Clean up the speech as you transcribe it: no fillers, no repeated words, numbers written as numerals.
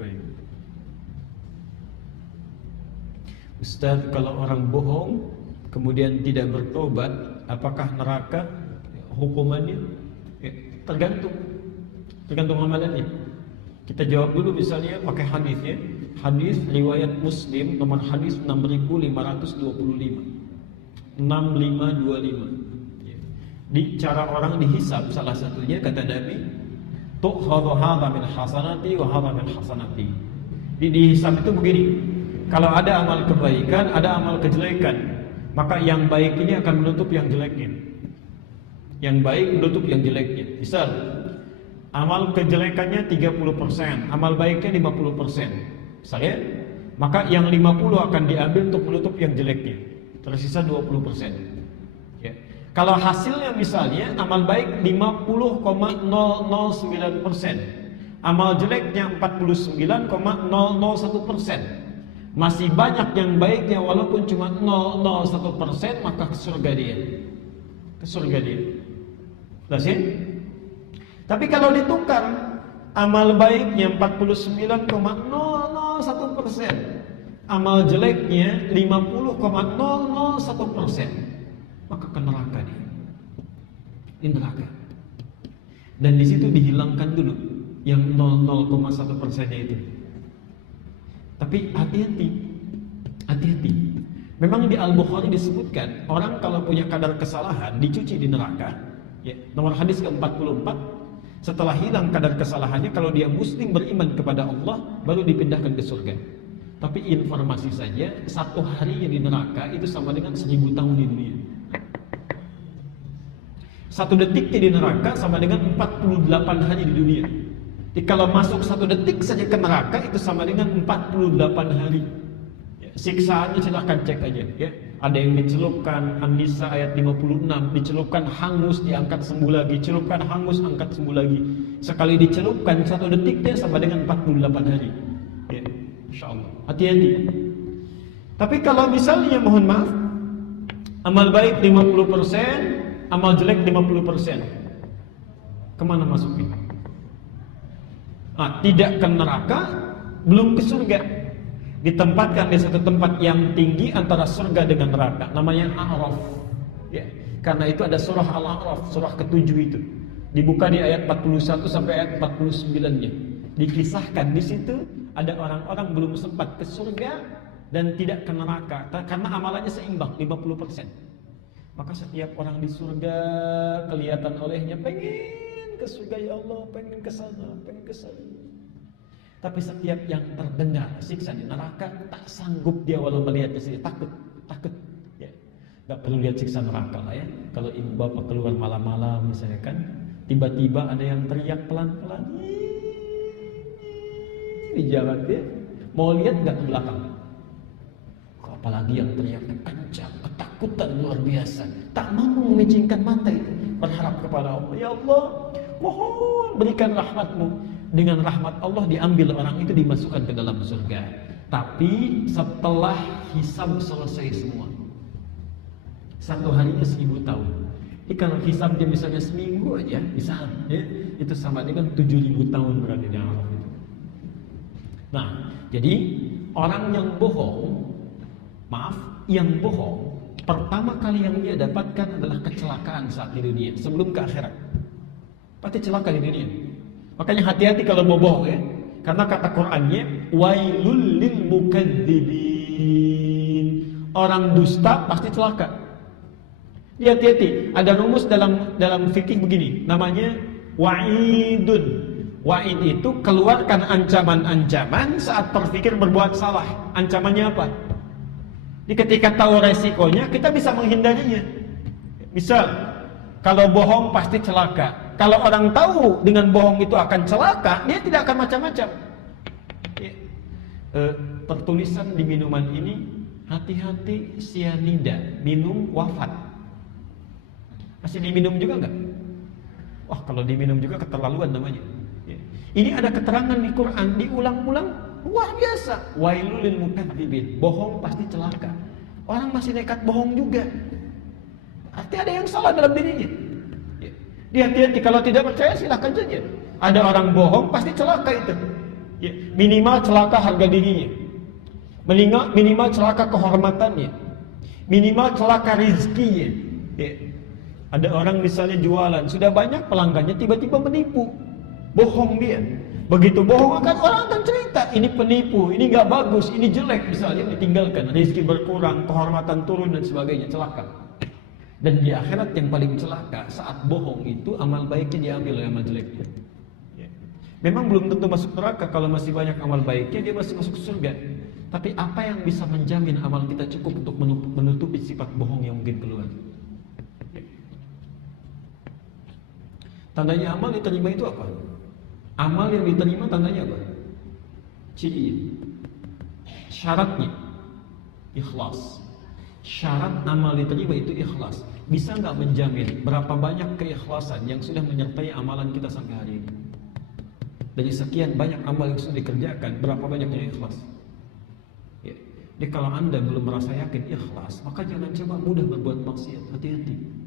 Baik. Ustaz, kalau orang bohong kemudian tidak bertobat, apakah neraka hukumannya? Tergantung amalannya. Kita jawab dulu misalnya pakai hadisnya. Hadis riwayat Muslim nomor hadis 6525. 6525. Di cara orang dihisab salah satunya kata Nabi, tu'khadhu hadha min hasanati wa hadha min hasanati. Dihisab itu begini. Kalau ada amal kebaikan, ada amal kejelekan, maka yang baik ini akan menutup yang jeleknya. Yang baik menutup yang jeleknya. Misal, amal kejelekannya 30%, amal baiknya 50%. Misalnya, maka yang 50 akan diambil untuk menutup yang jeleknya. Tersisa 20%. Ya. Kalau hasilnya misalnya amal baik 50,009%, amal jeleknya 49,001%. Masih banyak yang baiknya walaupun cuma 0,01%, maka ke surga dia. Ke surga dia. Jelas ya? Tapi kalau ditukar, amal baiknya 49,001%, amal jeleknya 50,001%, maka ke neraka dia. Di neraka. Dan di situ dihilangkan dulu yang 0,1%-nya itu. Tapi hati-hati. Memang di Al-Bukhari disebutkan orang kalau punya kadar kesalahan dicuci di neraka. Ya, nomor hadis ke-44. Setelah hilang kadar kesalahannya, kalau dia muslim beriman kepada Allah, baru dipindahkan ke surga. Tapi informasi saja, 1 hari yang di neraka itu sama dengan 1000 tahun di dunia. 1 detiknya di neraka sama dengan 48 hari di dunia. Jadi kalau masuk 1 detik saja ke neraka itu sama dengan 48 hari. Ya, siksaannya silahkan cek aja. Ya. Ada yang dicelupkan, An-Nisa ayat 56, dicelupkan hangus, diangkat sembuh lagi, celupkan hangus, angkat sembuh lagi. Sekali dicelupkan 1 detiknya sama dengan 48 hari. Ya, Insya Allah. Hati-hati. Tapi kalau misalnya mohon maaf, amal baik 50%, amal jelek 50%, kemana masuknya? Tidak ke neraka, belum ke surga. Ditempatkan di satu tempat yang tinggi antara surga dengan neraka, namanya A'raf. Ya, karena itu ada surah Al-A'raf, surah ke-7 itu. Dibuka di ayat 41 sampai ayat 49-nya. Dikisahkan di situ ada orang-orang belum sempat ke surga dan tidak ke neraka karena amalannya seimbang 50%. Maka setiap orang di surga kelihatan olehnya pengen ke surga, ya Allah, pengen ke sana. Tapi setiap yang terdengar siksa di neraka, tak sanggup dia walau melihat di sini, takut. Ya. Gak perlu lihat siksa neraka lah ya. Kalau ibu bapak keluar malam-malam misalnya kan, tiba-tiba ada yang teriak pelan-pelan di jalan dia, mau lihat gak ke belakang? Apalagi yang teriaknya kencang, ketakutan luar biasa, tak mampu memicingkan mata itu, berharap kepada Allah, ya Allah, mohon berikan rahmatmu. Dengan rahmat Allah diambil orang itu, dimasukkan ke dalam surga. Tapi setelah hisab selesai semua, 1 harinya 1000 tahun. Jadi kalau hisabnya misalnya seminggu aja, misal ya, itu sama dengan 7000 tahun berada di Allah itu. Nah, jadi orang yang bohong, yang bohong, pertama kali yang dia dapatkan adalah kecelakaan saat di dunia, sebelum ke akhirat. Pasti celaka di dunia. Makanya hati-hati kalau mau bohong ya. Karena kata Qur'annya, wailul lil mukadzibin. Orang dusta pasti celaka. Hati-hati. Ada rumus dalam fikih begini, namanya wa'idun. Wa'id itu keluarkan ancaman-ancaman saat terpikir berbuat salah. Ancamannya apa? Jadi ketika tahu resikonya, kita bisa menghindarinya. Misal, kalau bohong pasti celaka. Kalau orang tahu dengan bohong itu akan celaka, dia tidak akan macam-macam. Ya. Tertulisan di minuman ini, hati-hati sianida, minum wafat. Masih diminum juga enggak? Wah, kalau diminum juga keterlaluan namanya. Ya. Ini ada keterangan di Quran, diulang-ulang, luar biasa. Wailul lil mukadzibin, bohong pasti celaka. Orang masih nekat bohong juga. Artinya ada yang salah dalam dirinya. Dia hati-hati, kalau tidak percaya silahkan saja. Ada orang bohong pasti celaka itu. Ya, minimal celaka harga dirinya. Minimal celaka kehormatannya. Minimal celaka rezekinya. Ya. Ada orang misalnya jualan, sudah banyak pelanggannya, tiba-tiba menipu. Bohong dia. Begitu bohong orang akan cerita, ini penipu, ini nggak bagus, ini jelek, misalnya ditinggalkan, rezeki berkurang, kehormatan turun dan sebagainya, celaka. Dan di akhirat yang paling celaka saat bohong itu amal baiknya diambil oleh amal jeleknya. Ya. Memang belum tentu masuk neraka, kalau masih banyak amal baiknya dia masih masuk surga. Tapi apa yang bisa menjamin amal kita cukup untuk menutupi sifat bohong yang mungkin keluar? Ya. Tandanya amal diterima itu apa? Amal yang diterima tandanya apa? Cirinya, syaratnya ikhlas. Syarat amal diterima itu ikhlas. Bisa nggak menjamin berapa banyak keikhlasan yang sudah menyertai amalan kita sampai hari ini? Dari sekian banyak amal yang sudah dikerjakan, berapa banyak yang ikhlas? Ya. Jadi kalau Anda belum merasa yakin ikhlas, maka jangan coba mudah berbuat maksiat. Hati-hati.